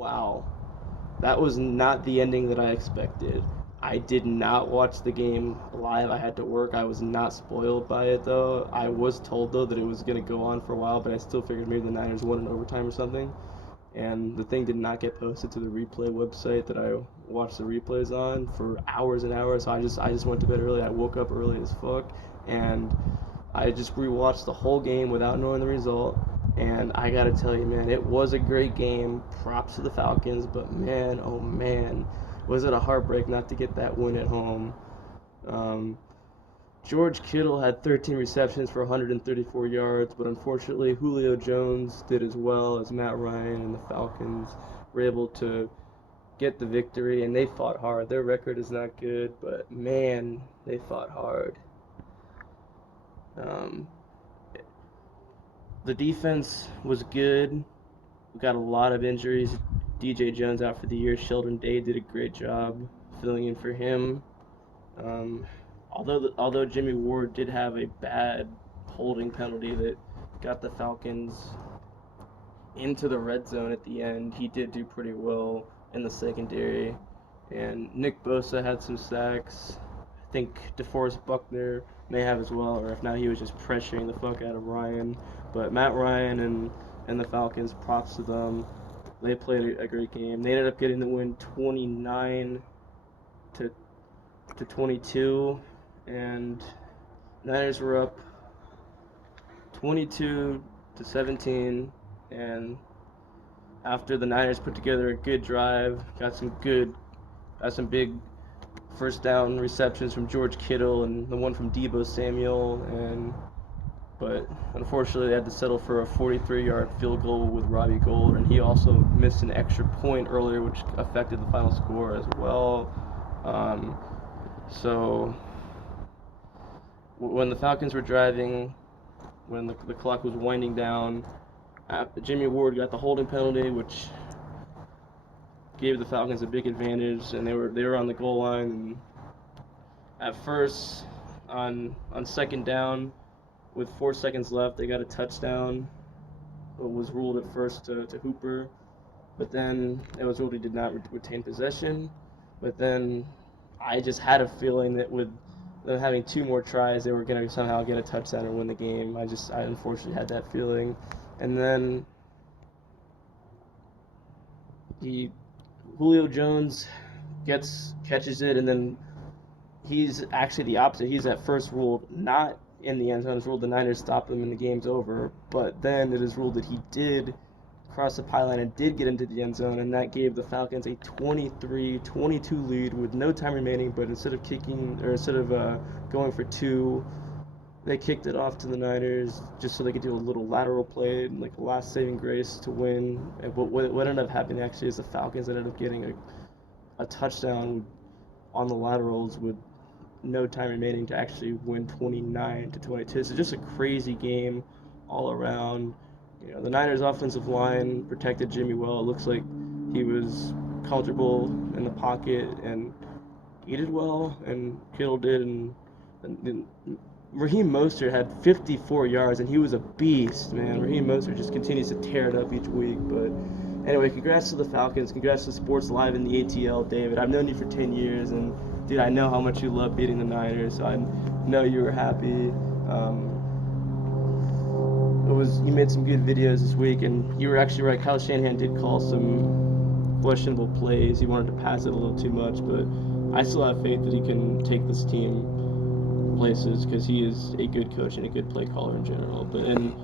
Wow. That was not the ending that I expected. I did not watch the game live. I had to work. I was not spoiled by it though. I was told though that it was going to go on for a while, but I still figured maybe the Niners won in overtime or something. And the thing did not get posted to the replay website that I watched the replays on for hours and hours. So I just went to bed early. I woke up early as fuck, and I just rewatched the whole game without knowing the result. And I gotta tell you, man, it was a great game. Props to the Falcons, but man, oh man, was it a heartbreak not to get that win at home. Um, George Kittle had 13 receptions for 134 yards, but unfortunately, Julio Jones did as well as Matt Ryan, and the Falcons were able to get the victory, and they fought hard. Their record is not good, but man, they fought hard. Um, the defense was good. We got a lot of injuries. DJ Jones out for the year. Sheldon Day did a great job filling in for him. Um, although Jimmy Ward did have a bad holding penalty that got the Falcons into the red zone at the end, he did do pretty well in the secondary. And Nick Bosa had some sacks. I think DeForest Buckner may have as well, or if not, he was just pressuring the fuck out of Ryan. But Matt Ryan and the Falcons, props to them. They played a great game. They ended up getting the win 29 to 22, and Niners were up 22 to 17. And after the Niners put together a good drive, got some big first down receptions from George Kittle and the one from Deebo Samuel, but unfortunately they had to settle for a 43-yard field goal with Robbie Gould, and he also missed an extra point earlier, which affected the final score as well. So when the Falcons were driving, when the clock was winding down, Jimmy Ward got the holding penalty, which gave the Falcons a big advantage, and they were on the goal line. And at first, on second down, with 4 seconds left, they got a touchdown. It was ruled at first to Hooper, but then it was ruled he did not retain possession. But then I just had a feeling that with them having 2 more tries, they were going to somehow get a touchdown and win the game. I unfortunately had that feeling. And then Julio Jones catches it, and then he's actually the opposite. He's at first ruled not in the end zone. It's ruled the Niners stopped him and the game's over. But then it is ruled that he did cross the pylon and did get into the end zone, and that gave the Falcons a 23-22 lead with no time remaining. But instead of going for 2, they kicked it off to the Niners just so they could do a little lateral play, like a last saving grace to win. And what ended up happening actually is the Falcons ended up getting a touchdown on the laterals with no time remaining to actually win 29-22. So just a crazy game all around. You know, the Niners' offensive line protected Jimmy well. It looks like he was comfortable in the pocket, and he did well, and Kittle did, and Raheem Mostert had 54 yards, and he was a beast, man. Raheem Mostert just continues to tear it up each week. But anyway, congrats to the Falcons. Congrats to Sports Live in the ATL, David. I've known you for 10 years, and, dude, I know how much you love beating the Niners, so I know you were happy. You made some good videos this week, and you were actually right. Kyle Shanahan did call some questionable plays. He wanted to pass it a little too much, but I still have faith that he can take this team places because he is a good coach and a good play caller in general. And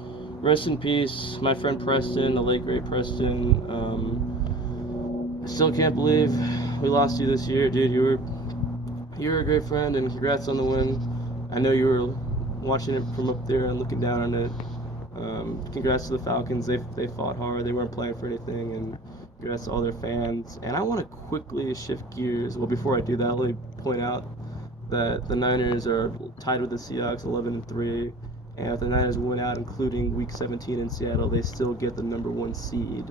rest in peace, my friend Preston, the late great Preston. I still can't believe we lost you this year, dude. You were a great friend, and congrats on the win. I know you were watching it from up there and looking down on it. Congrats to the Falcons. They fought hard. They weren't playing for anything, and congrats to all their fans. And I want to quickly shift gears. Well, before I do that, let me point out that the Niners are tied with the Seahawks 11-3, and if the Niners win out, including Week 17 in Seattle, they still get the number 1 seed.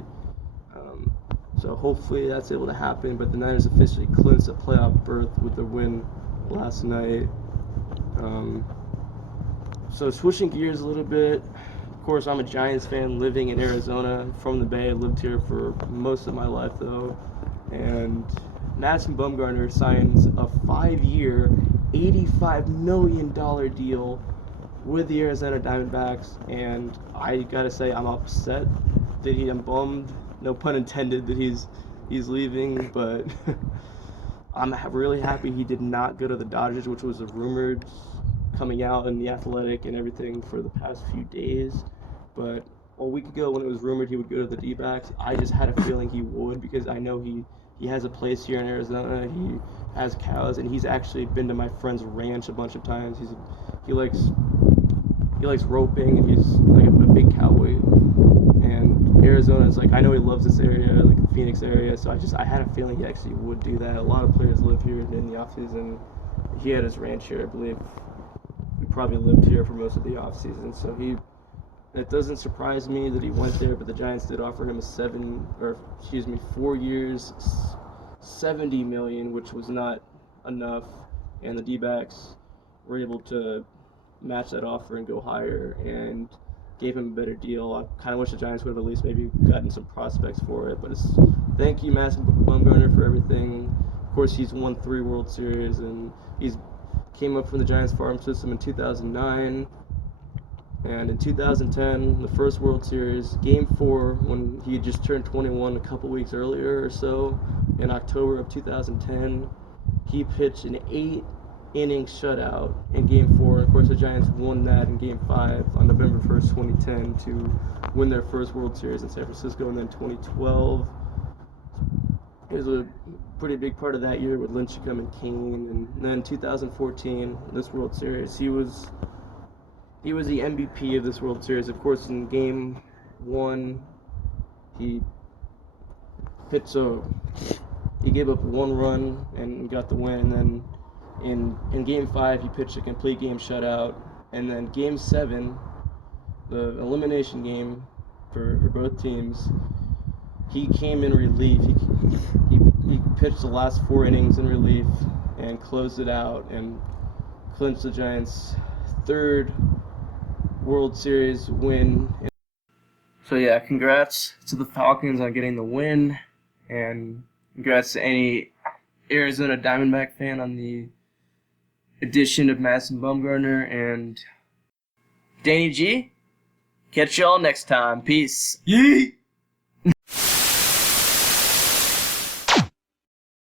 So hopefully that's able to happen. But the Niners officially clinched a playoff berth with the win last night. So switching gears a little bit, course, I'm a Giants fan living in Arizona from the Bay. I lived here for most of my life, though. And Madison Bumgarner signs a 5-year, $85 million deal with the Arizona Diamondbacks. And I gotta say, I'm upset that I'm bummed, no pun intended, that he's leaving. But I'm really happy he did not go to the Dodgers, which was rumored coming out in The Athletic and everything for the past few days. But a week ago when it was rumored he would go to the Dbacks, I just had a feeling he would, because I know he has a place here in Arizona. He has cows, and he's actually been to my friend's ranch a bunch of times. He likes roping, and he's like a big cowboy. And Arizona is like, I know he loves this area, like the Phoenix area, so I had a feeling he actually would do that. A lot of players live here in the offseason. He had his ranch here, I believe. He probably lived here for most of the offseason, so it doesn't surprise me that he went there, but the Giants did offer him 4 years, $70 million, which was not enough, and the D-backs were able to match that offer and go higher and gave him a better deal. I kind of wish the Giants would have at least maybe gotten some prospects for it, but thank you, Madison Bumgarner, for everything. Of course, he's won 3 World Series, and he's came up from the Giants farm system in 2009. And in 2010, the first World Series, Game 4, when he had just turned 21 a couple weeks earlier or so, in October of 2010, he pitched an 8-inning shutout in Game 4. Of course, the Giants won that in Game 5 on November 1st, 2010, to win their first World Series in San Francisco. And then 2012, it was a pretty big part of that year with Lincecum and Kane. And then 2014, this World Series, he was the MVP of this World Series. Of course, in Game 1, he gave up 1 run and got the win. And then in Game 5, he pitched a complete game shutout. And then Game 7, the elimination game for both teams, he came in relief. He pitched the last 4 innings in relief and closed it out and clinched the Giants' 3rd World Series win. So yeah, congrats to the Falcons on getting the win, and congrats to any Arizona Diamondback fan on the addition of Madison Bumgarner. And Danny G, catch y'all next time. Peace. Yeet!